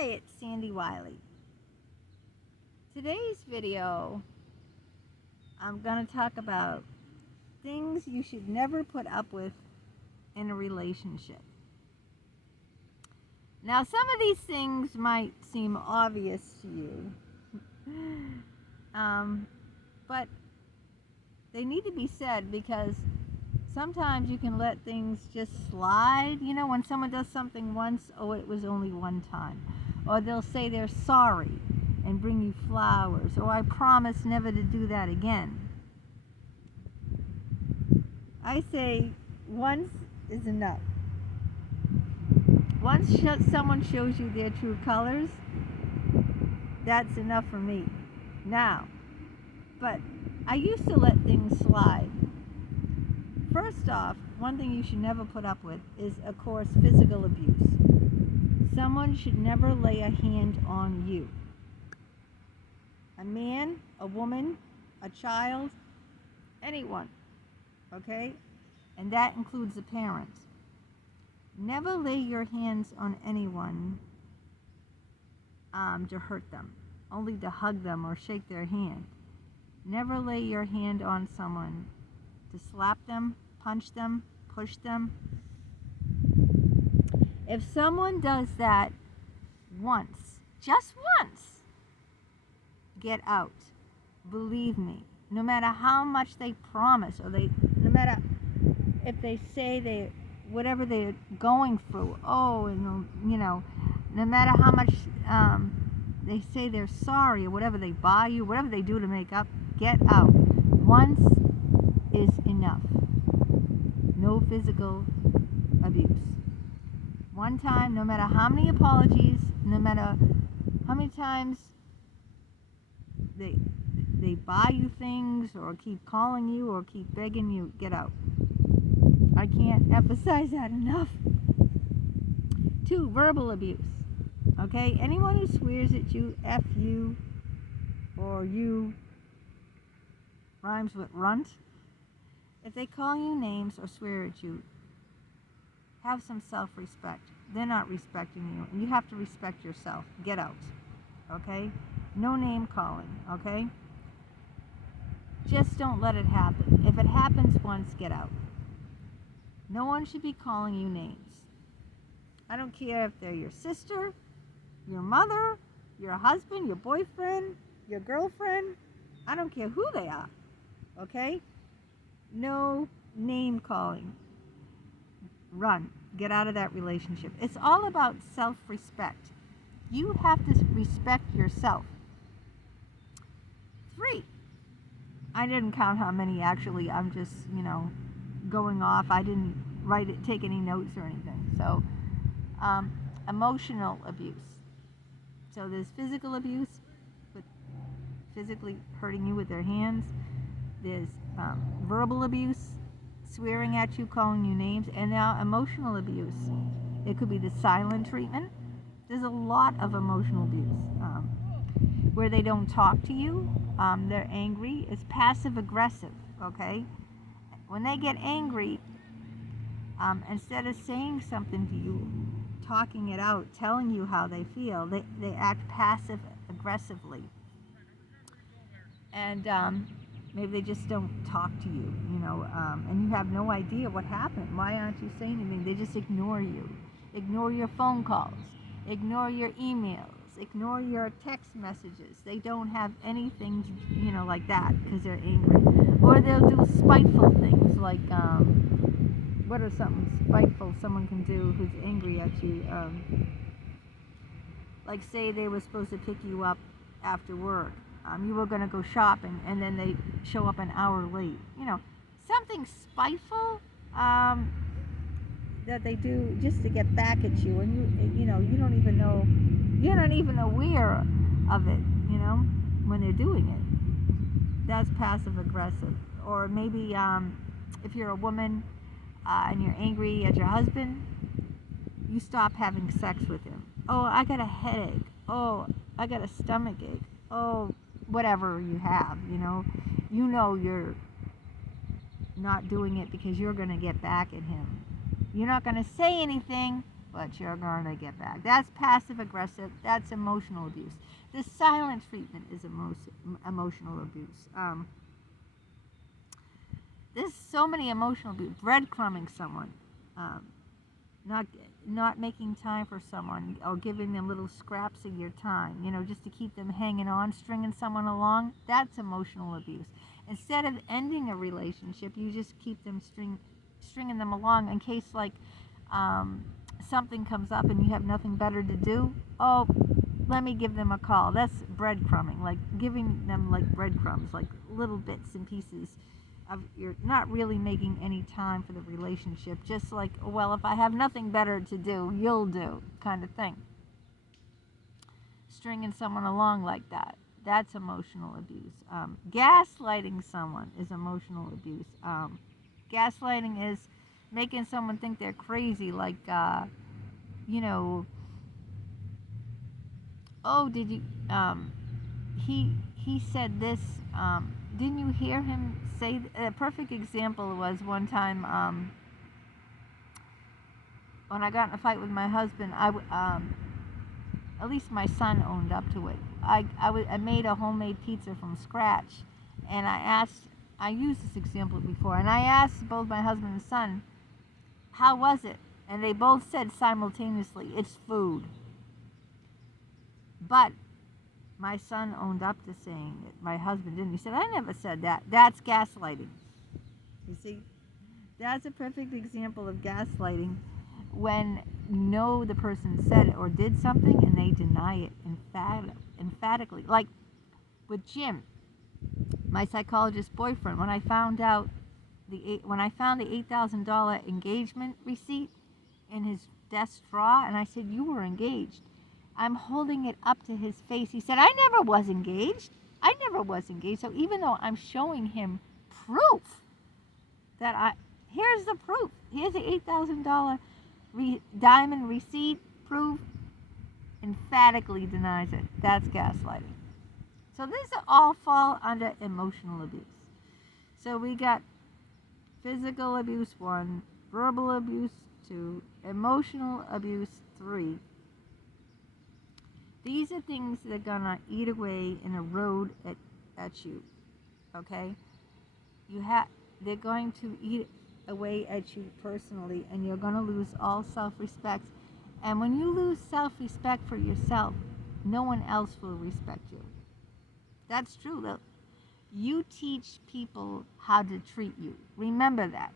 Hi, it's Sandy Wiley. Today's video, I'm going to talk about things you should never put up with in a relationship. Now, some of these things might seem obvious to you, but they need to be said because sometimes you can let things just slide. You know, when someone does something once, oh, it was only one time. Or they'll say they're sorry and bring you flowers. Or I promise never to do that again. I say once is enough. Once someone shows you their true colors, that's enough for me. Now, but I used to let things slide. First off, one thing you should never put up with is, of course, physical abuse. Someone should never lay a hand on you. A man, a woman, a child, anyone, okay? And that includes the parents. Never lay your hands on anyone to hurt them, only to hug them or shake their hand. Never lay your hand on someone to slap them, punch them, push them. If someone does that once, just once, get out. Believe me, no matter how much they promise, or no matter if they say whatever they're going through, no matter how much they say they're sorry, or whatever they buy you, whatever they do to make up, get out. Once is enough. No physical abuse. One time, no matter how many apologies, no matter how many times they buy you things or keep calling you or keep begging you, get out. I can't emphasize that enough. 2, verbal abuse. Okay? Anyone who swears at you, F you, or you, rhymes with runt. If they call you names or swear at you, have some self-respect. They're not respecting you, and you have to respect yourself. Get out. Okay? No name calling. Okay? Just don't let it happen. If it happens once, get out. No one should be calling you names. I don't care if they're your sister, your mother, your husband, your boyfriend, your girlfriend. I don't care who they are. Okay? No name calling. Run. Get out of that relationship. It's all about self-respect. You have to respect yourself. 3. I didn't count how many actually. I'm just, going off. I didn't take any notes or anything. So, emotional abuse. So there's physical abuse, with physically hurting you with their hands. There's verbal abuse, swearing at you, calling you names, and now emotional abuse. It could be the silent treatment. There's a lot of emotional abuse where they don't talk to you. They're angry. It's passive-aggressive, okay? When they get angry, instead of saying something to you, talking it out, telling you how they feel, they act passive-aggressively. And maybe they just don't talk to you, and you have no idea what happened. Why aren't you saying anything? They just ignore you. Ignore your phone calls. Ignore your emails. Ignore your text messages. They don't have anything, like that because they're angry. Or they'll do spiteful things like, what are something spiteful someone can do who's angry at you? Like say they were supposed to pick you up after work. You were going to go shopping, and then they show up an hour late. Something spiteful that they do just to get back at you, and you don't even know, you're not even aware of it. When they're doing it, that's passive aggressive. Or maybe if you're a woman and you're angry at your husband, you stop having sex with him. Oh, I got a headache. Oh, I got a stomach ache. Oh, whatever you have, you're not doing it because you're going to get back at him. You're not going to say anything, but you're going to get back. That's passive aggressive. That's emotional abuse. The silent treatment is emotional abuse. There's so many emotional abuse. Breadcrumbing someone, um, not not making time for someone, or giving them little scraps of your time, just to keep them hanging on, stringing someone along. That's emotional abuse. Instead of ending a relationship, you just keep them stringing them along in case, like, something comes up and you have nothing better to do. Oh, let me give them a call. That's breadcrumbing, like giving them like breadcrumbs, like little bits and pieces of, you're not really making any time for the relationship. Just like, well, if I have nothing better to do, you'll do, kind of thing. Stringing someone along like that. That's emotional abuse. Gaslighting someone is emotional abuse. Gaslighting is making someone think they're crazy, like, oh, did you, he said this, didn't you hear him say, a perfect example was one time, when I got in a fight with my husband, at least my son owned up to it. I made a homemade pizza from scratch, and I used this example before, and I asked both my husband and son, how was it? And they both said simultaneously, it's food. But my son owned up to saying it. My husband didn't. He said, I never said that. That's gaslighting. You see? That's a perfect example of gaslighting, when you know the person said it or did something and they deny it emphatically. Like with Jim, my psychologist boyfriend, when I found the $8,000 engagement receipt in his desk drawer, and I said, you were engaged. I'm holding it up to his face. He said, I never was engaged. I never was engaged. So even though I'm showing him proof that here's the proof. Here's the $8,000 diamond receipt proof, emphatically denies it. That's gaslighting. So these all fall under emotional abuse. So we got physical abuse 1, verbal abuse 2, emotional abuse 3. These are things that are gonna eat away and erode at you. Okay? They're going to eat away at you personally, and you're gonna lose all self-respect. And when you lose self-respect for yourself, no one else will respect you. That's true, though. You teach people how to treat you. Remember that.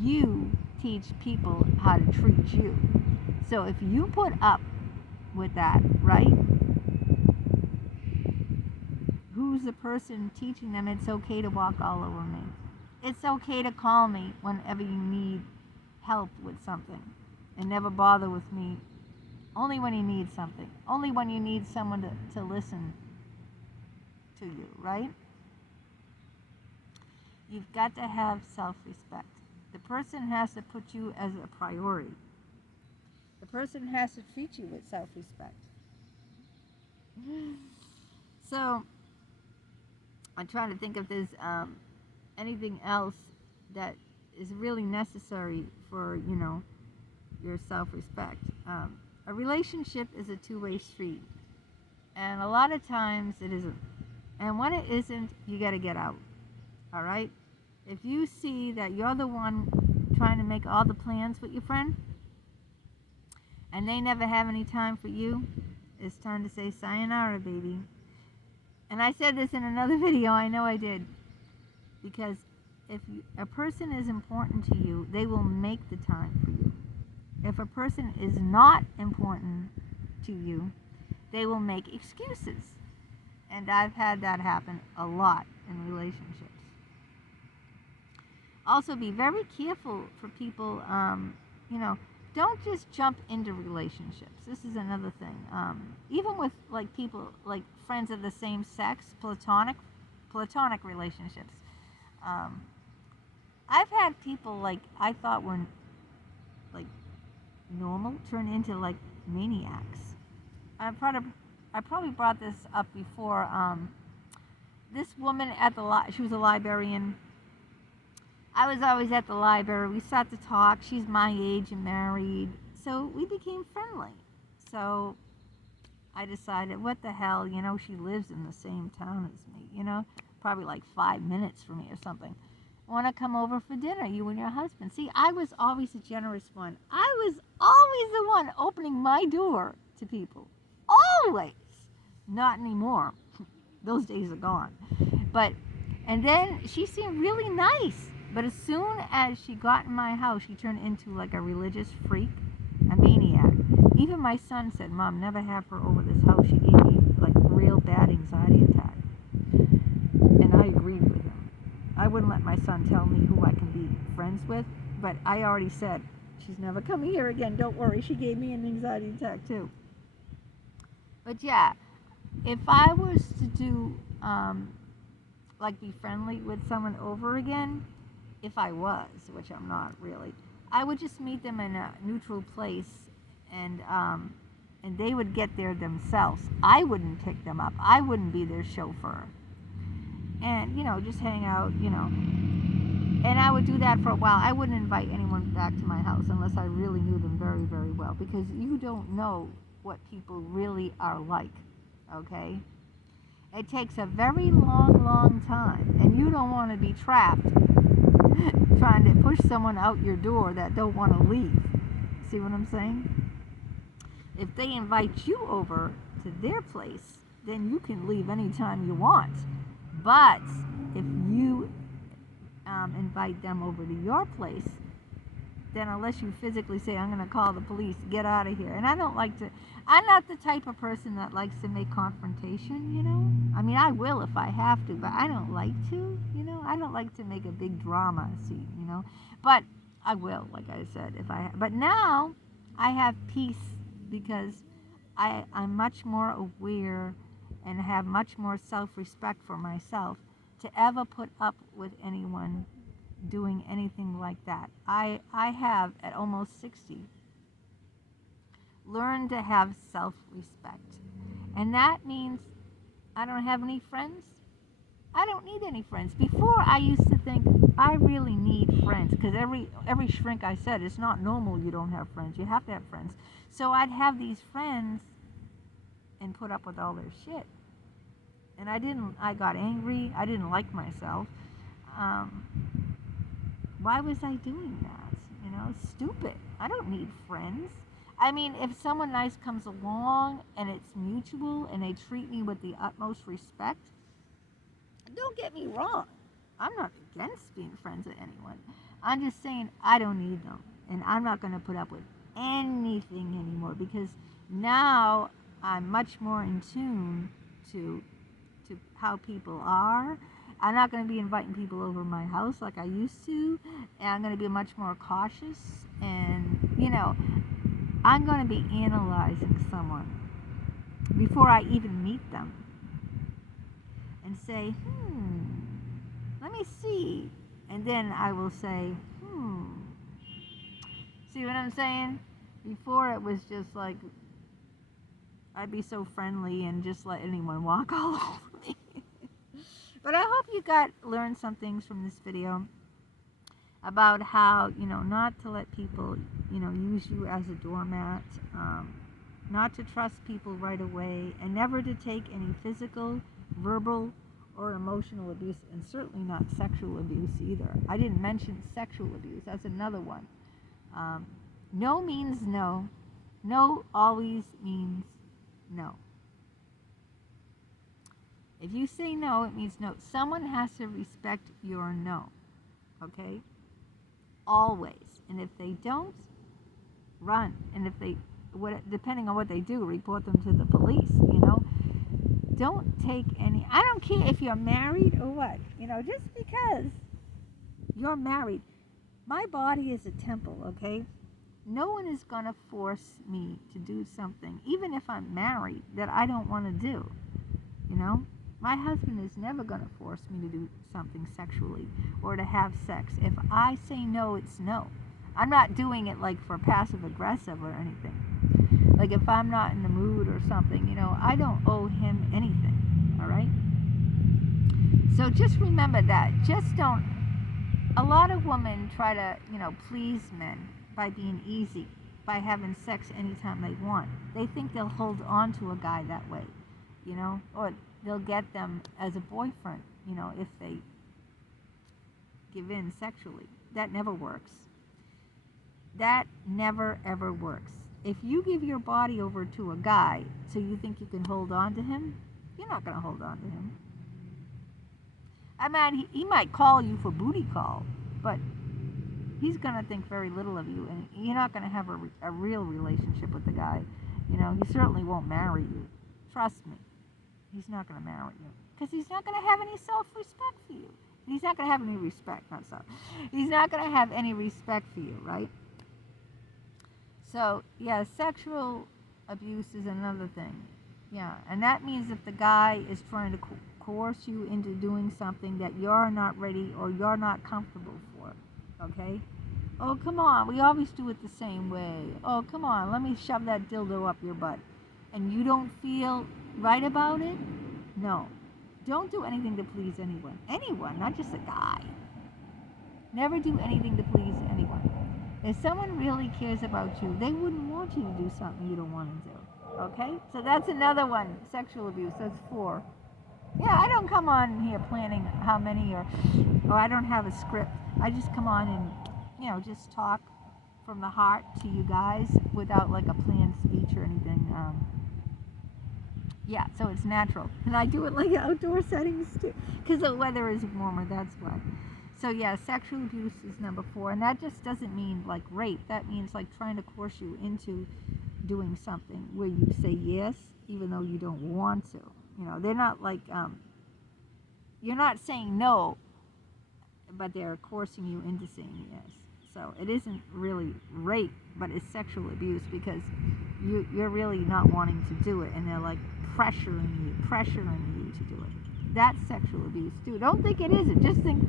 You teach people how to treat you. So if you put up with that, right? Who's the person teaching them it's okay to walk all over me? It's okay to call me whenever you need help with something, and never bother with me only when you need something. Only when you need someone to listen to you, right? You've got to have self-respect. The person has to put you as a priority. The person has to treat you with self-respect. So, I'm trying to think if there's anything else that is really necessary for, your self-respect. A relationship is a two-way street. And a lot of times it isn't. And when it isn't, you got to get out. All right? If you see that you're the one trying to make all the plans with your friend, and they never have any time for you, it's time to say sayonara, baby. And I said this in another video, I know I did. Because if a person is important to you, they will make the time for you. If a person is not important to you, they will make excuses. And I've had that happen a lot in relationships. Also, be very careful for people, don't just jump into relationships. This is another thing. Even with like people, like friends of the same sex, platonic relationships. I've had people like I thought were like normal turn into like maniacs. I probably brought this up before. This woman at she was a librarian. I was always at the library. We sat to talk. She's my age and married, so we became friendly. So I decided, what the hell, she lives in the same town as me, probably like 5 minutes from me or something. Want to come over for dinner, you and your husband? See, I was always a generous one. I was always the one opening my door to people. Always. Not anymore. Those days are gone. But, and then she seemed really nice. But as soon as she got in my house, she turned into like a religious freak, a maniac. Even my son said, Mom, never have her over this house. She gave me like a real bad anxiety attack. And I agreed with him. I wouldn't let my son tell me who I can be friends with, but I already said, she's never coming here again. Don't worry. She gave me an anxiety attack too. But yeah, if I was to do, like be friendly with someone over again, if I was, which I'm not really, I would just meet them in a neutral place, and they would get there themselves. I wouldn't pick them up. I wouldn't be their chauffeur. And, just hang out, And I would do that for a while. I wouldn't invite anyone back to my house unless I really knew them very, very well, because you don't know what people really are like, okay? It takes a very long, long time, and you don't want to be trapped trying to push someone out your door that don't want to leave. See what I'm saying? If they invite you over to their place, then you can leave anytime you want. But if you invite them over to your place, then unless you physically say, I'm going to call the police, get out of here. And I'm not the type of person that likes to make confrontation, I mean, I will if I have to, but I don't like to, I don't like to make a big drama scene, but I will, like I said, but now I have peace, because I'm much more aware and have much more self-respect for myself to ever put up with anyone doing anything like that. I have, at almost 60, learned to have self-respect. And that means I don't have any friends. I don't need any friends. Before, I used to think I really need friends, because every shrink I said, it's not normal you don't have friends. You have to have friends. So I'd have these friends and put up with all their shit. And I got angry. I didn't like myself. Why was I doing that? Stupid. I don't need friends. I mean, if someone nice comes along and it's mutual and they treat me with the utmost respect, don't get me wrong. I'm not against being friends with anyone. I'm just saying I don't need them. And I'm not going to put up with anything anymore, because now I'm much more in tune to how people are. I'm not going to be inviting people over my house like I used to. And I'm going to be much more cautious. And, I'm going to be analyzing someone before I even meet them and say, let me see. And then I will say, See what I'm saying? Before, it was just like, I'd be so friendly and just let anyone walk all over me. But I hope you learned some things from this video about how, not to let people, use you as a doormat, not to trust people right away, and never to take any physical, verbal, or emotional abuse, and certainly not sexual abuse either. I didn't mention sexual abuse. That's another one. No means no. No always means no. If you say no, it means no. Someone has to respect your no. Okay? Always. And if they don't, run. And if depending on what they do, report them to the police, Don't take any, I don't care if you're married or what, just because you're married. My body is a temple, okay? No one is going to force me to do something, even if I'm married, that I don't want to do, My husband is never going to force me to do something sexually or to have sex. If I say no, it's no. I'm not doing it like for passive-aggressive or anything. Like if I'm not in the mood or something, I don't owe him anything, all right? So just remember that. A lot of women try to, please men by being easy. by having sex anytime they want. They think they'll hold on to a guy that way, you know, or they'll get them as a boyfriend, you know, if they give in sexually. That never works. That never ever works. If you give your body over to a guy so you think you can hold on to him, you're not going to hold on to him. I mean, he might call you for booty call, but he's going to think very little of you, and you're not going to have a real relationship with the guy. You know, he certainly won't marry you. Trust me. He's not going to marry you because he's not going to have any self-respect for you. He's not going to have any respect, not self. He's not going to have any respect for you, right? So, yeah, sexual abuse is another thing. Yeah, and that means if the guy is trying to coerce you into doing something that you're not ready or you're not comfortable for, okay? Oh, come on, we always do it the same way. Oh, come on, let me shove that dildo up your butt. And you don't feel right about it? No. Don't do anything to please anyone. Anyone, not just a guy. Never do anything to please anyone. If someone really cares about you, they wouldn't want you to do something you don't want to do. Okay? So that's another one. Sexual abuse. That's 4. Yeah, I don't come on here planning how many or I don't have a script. I just come on and, you know, just talk from the heart to you guys without like a planned speech or anything. Yeah, so it's natural. And I do it like outdoor settings too, because the weather is warmer, that's why. So yeah, sexual abuse is number 4, and that just doesn't mean like rape. That means like trying to coerce you into doing something where you say yes, even though you don't want to. You know, they're not like, you're not saying no, but they're coercing you into saying yes. So it isn't really rape, but it's sexual abuse because you're really not wanting to do it, and they're like pressuring you to do it. That's sexual abuse too. Don't think it isn't. Just think,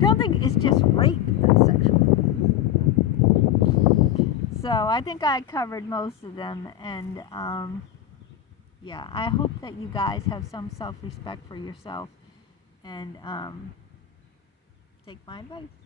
don't think it's just rape that's sexual abuse. So I think I covered most of them, and yeah, I hope that you guys have some self-respect for yourself, and take my advice.